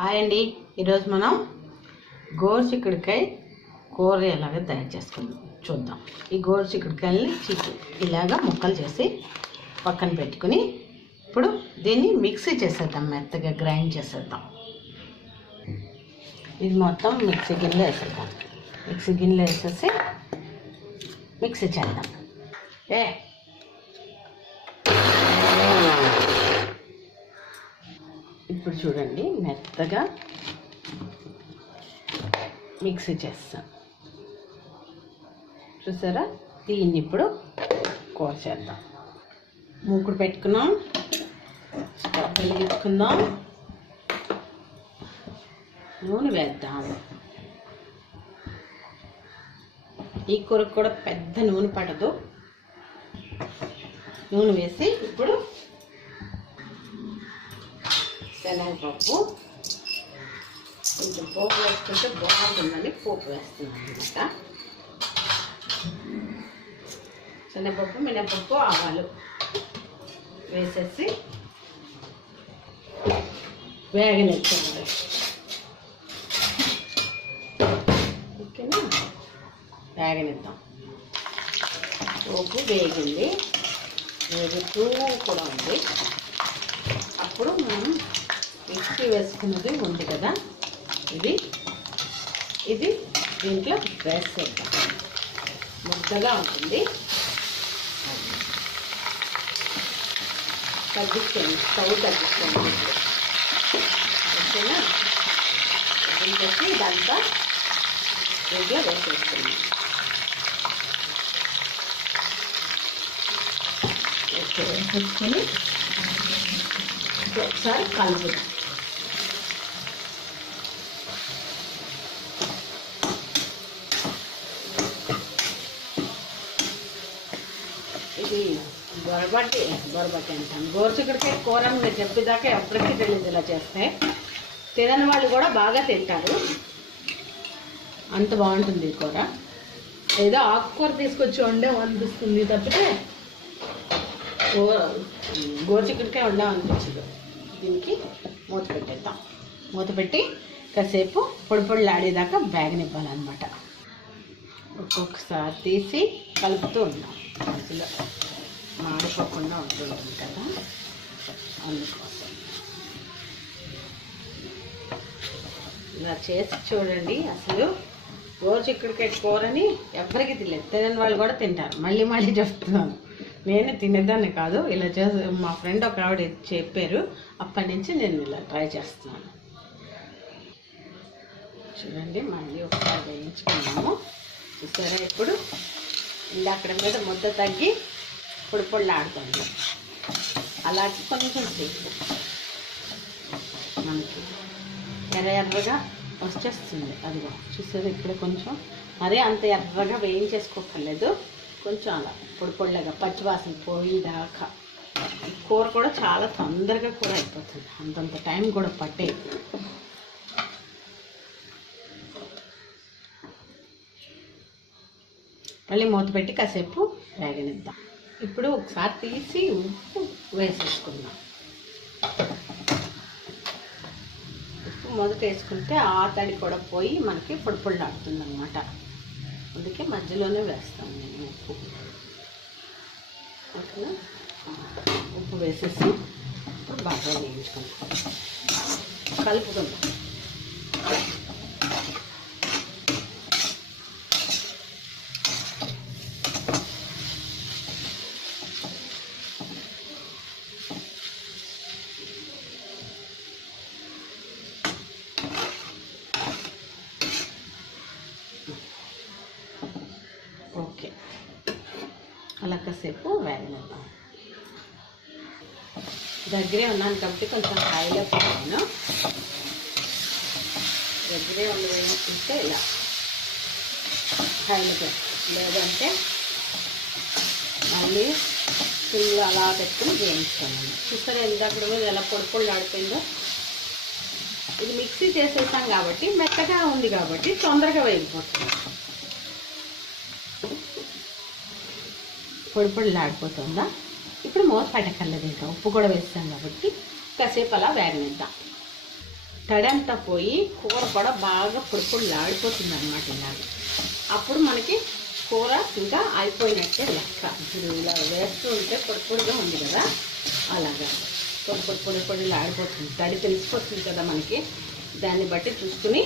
Hi అండి. ఈరోజు మనం గోరుచిక్కుడికాయ కూర ఎలాగ తయారు చేసుకుందాం. చూద్దాం. ఈ గోరుచిక్కుడికాయలని చిక్కు ఇలాగ ముక్కలు చేసి పక్కన పెట్టుకుని ఇప్పుడు దీన్ని మిక్సీ చేసేద్దాం. మెత్తగా గ్రైండ్ చేసేద్దాం. ఇది మొత్తం మిక్సీ గిన్నెలో వేసేద్దాం. మిక్సీ గిన్నెలో వేసేసి మిక్సీ చేద్దాం. ఏ ఇప్పుడు చూడండి మెత్తగా మిక్సీ చేస్తాం. చూసారా? దీన్ని ఇప్పుడు కోసేద్దాం. మూకుడు పెట్టుకున్నాం. స్టవ్ వెలిగించుకుందాం. నూనె వేద్దాం. ఈ కూరకు కూడా పెద్ద నూనె పడదు. నూనె వేసి ఇప్పుడు శనగపప్పు కొంచెం పోపు వేసుకుంటే బాగుంటుందని పోపు వేస్తున్నాను అనమాట శనగపప్పు మినపప్పు ఆవాలు వేసేసి వేగనిచ్చాను ఓకేనా? వేగనిద్దాం. పోపు వేగింది. వేగుతూ కూడా ఉంది. అప్పుడు మనం ఇచ్చి వేసుకున్నది ఉంది కదా? ఇది? ఇది దీంట్లో వేసేద్దాం. ముద్దగా ఉంటుంది. తగ్గించండి. స్టవ్ తగ్గించండి. ఓకేనా? తగ్గించేసి ఇదంతా దీంట్లో వేసేస్తుంది ఓకే వేసేసుకొని ఒకసారి కలుపుదాం. ఇది గొరబట్టి గొరబట్టి అంటాను గోరుచిక్కడికాయ కూర మీరు చెప్పేదాకా ఎప్పటికీ తెలియదు ఇలా చేస్తే. తినని వాళ్ళు కూడా బాగా తింటారు. అంత బాగుంటుంది ఈ కూర. ఏదో ఆకుకూర తీసుకొచ్చి వండే అనిపిస్తుంది తప్పితే కూర వండాం అనిపించదు. దీనికి మూత పెట్టేద్దాం. మూత పెట్టి కాసేపు పొడి పొడిలాడేదాకా వేగనివ్వాలన్నమాట ఒక్కొక్కసారి తీసి కలుపుతూ ఉన్నాం మధ్యలో మాడిపోకుండా ఉంటుంది కదా. అందుకోసం. ఇలా చేసి చూడండి అసలు. గోరుచిక్కుడికాయ కూరని ఎవరికి తెలియదు. తినని వాళ్ళు కూడా తింటారు. మళ్ళీ మళ్ళీ చెప్తున్నాను. నేను తినేదాన్ని కాదు. ఇలా చేసి మా ఫ్రెండ్ ఒక ఆవిడ చెప్పారు. అప్పటి నుంచి నేను ఇలా ట్రై చేస్తున్నాను. చూడండి మళ్ళీ ఒకసారి వేయించుకున్నాము. చూసారా ఇప్పుడు? ఇలా అక్కడ మీద ముద్ద తగ్గి పొడి పొళ్ళాడుతుంది అలాగే కొంచెం సేపు మనకి ఎర్ర ఎర్రగా వచ్చేస్తుంది. అదిగో చూసేది ఇక్కడ కొంచెం? మరీ అంత ఎర్రగా వేయించేసుకోకర్లేదు కొంచెం అలా పొడి పొడిలాగా పచ్చివాసన పోయిదాకా. కూర కూడా చాలా తొందరగా కూర అయిపోతుంది. అంతంత టైం కూడా పట్టేది. మళ్ళీ మూత పెట్టి కాసేపు వేగనిద్దాం. ఇప్పుడు ఒకసారి తీసి ఉప్పు వేసేసుకుందాం. ఉప్పు మొదట వేసుకుంటే ఆ తడి కూడా పోయి మనకి పొడి పొడిలాడుతుంది అనమాట అందుకే మధ్యలోనే వేస్తాను నేను ఉప్పు. ఓకేనా? ఉప్పు వేసేసి ఇప్పుడు బాగా వేయించుకుంటాం కలుపుకుందాం ఓకే లెక్కసేపు కాసేపు వేగనిద్దాం. దగ్గరే ఉన్నాను కాబట్టి కొంచెం హైలో పెట్టాను దగ్గరే ఉండి వేయించుకుంటే ఇలా. హైలో పెట్టాను లేదంటే మళ్ళీ ఫుల్ అలా పెట్టుకుని వేయించుకున్నాను చూసారా ఇందాక మీద ఎలా పొడి పొడి ఆడిపోయిందో? ఇది మిక్సీ చేసేసాం కాబట్టి మెత్తగా ఉంది కాబట్టి తొందరగా వేగిపోతుంది. పొడి పొడిలాడిపోతుందా? ఇప్పుడు మూత పెట్టక్కర్లేదు ఇంకా. ఉప్పు కూడా వేస్తాం కాబట్టి కాసేపు అలా వేగనిద్దాం తడంతా పోయి కూర కూడా బాగా పొడి పొడిలాడిపోతుంది అనమాట ఇలాగ. అప్పుడు మనకి కూర ఇంకా అయిపోయినట్టే లెక్క. ఇప్పుడు ఇలా వేస్తూ ఉంటే పొడి పొడిగా ఉంది కదా? అలాగా. పొడి పొడి పొడి పొడిలా ఆడిపోతుంది తడి తెలిసిపోతుంది కదా మనకి. దాన్ని బట్టి చూసుకుని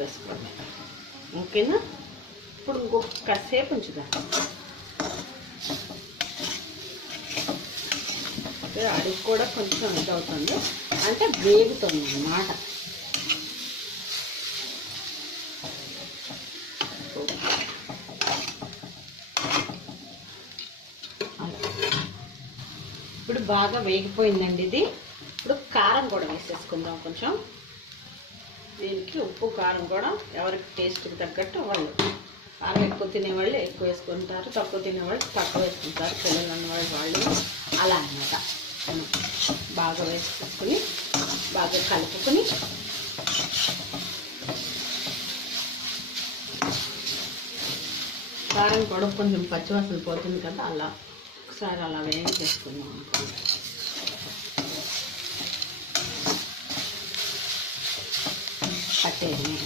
వేసుకోండి ఓకేనా? ఇప్పుడు ఇంకొక సేపు ఉంచుదా. అడిగి కూడా కొంచెం ఇది అవుతుంది. అంటే వేగుతుంది అన్నమాట. ఇప్పుడు బాగా వేగిపోయిందండి ఇది. ఇప్పుడు కారం కూడా వేసేసుకుందాం కొంచెం. దీనికి ఉప్పు కారం కూడా ఎవరికి టేస్ట్కి తగ్గట్టు వాళ్ళు. కారం ఎక్కువ తినేవాళ్ళు ఎక్కువ వేసుకుంటారు తక్కువ తినేవాళ్ళు తక్కువ వేసుకుంటారు పిల్లలు అన్నవాళ్ళు వాళ్ళు అలా అనమాట బాగా వేసుకుని బాగా కలుపుకొని కారం కూడా కొంచెం పచ్చివాసన పోతుంది కదా అలా ఒకసారి అలా వేయించేసుకుందాం అనుకుంటా. పట్టేది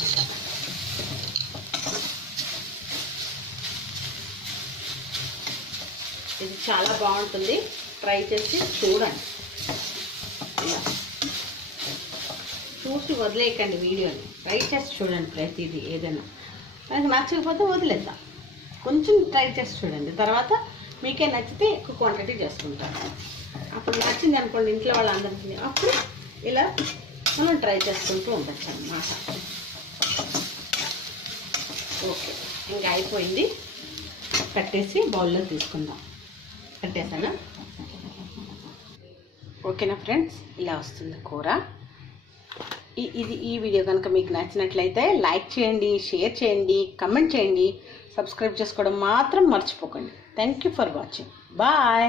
ఇది చాలా బాగుంటుంది. ట్రై చేసి చూడండి. ఇలా. చూసి వదిలేయకండి వీడియోని. ట్రై చేసి చూడండి ప్రతిదీ ఏదైనా. నాకు నచ్చకపోతే వదిలేద్దాం? కొంచెం ట్రై చేసి చూడండి. తర్వాత మీకే నచ్చితే ఎక్కువ క్వాంటిటీ చేసుకుంటాను. అప్పుడు నచ్చింది అనుకోండి ఇంట్లో వాళ్ళందరికీ. అప్పుడు ఇలా మనం ట్రై చేసుకుంటూ ఉండొచ్చు అన్నమాట ఓకే ఇంకా అయిపోయింది. కట్టేసి బౌల్లో తీసుకుందాం. కట్టేసానా? ఓకేనా ఫ్రెండ్స్ ఇలా వస్తుంది కూర. ఈ ఇది ఈ వీడియో కనుక మీకు నచ్చినట్లయితే లైక్ చేయండి షేర్ చేయండి కమెంట్ చేయండి. సబ్స్క్రైబ్ చేసుకోవడం మాత్రం మర్చిపోకండి. Thank you for watching bye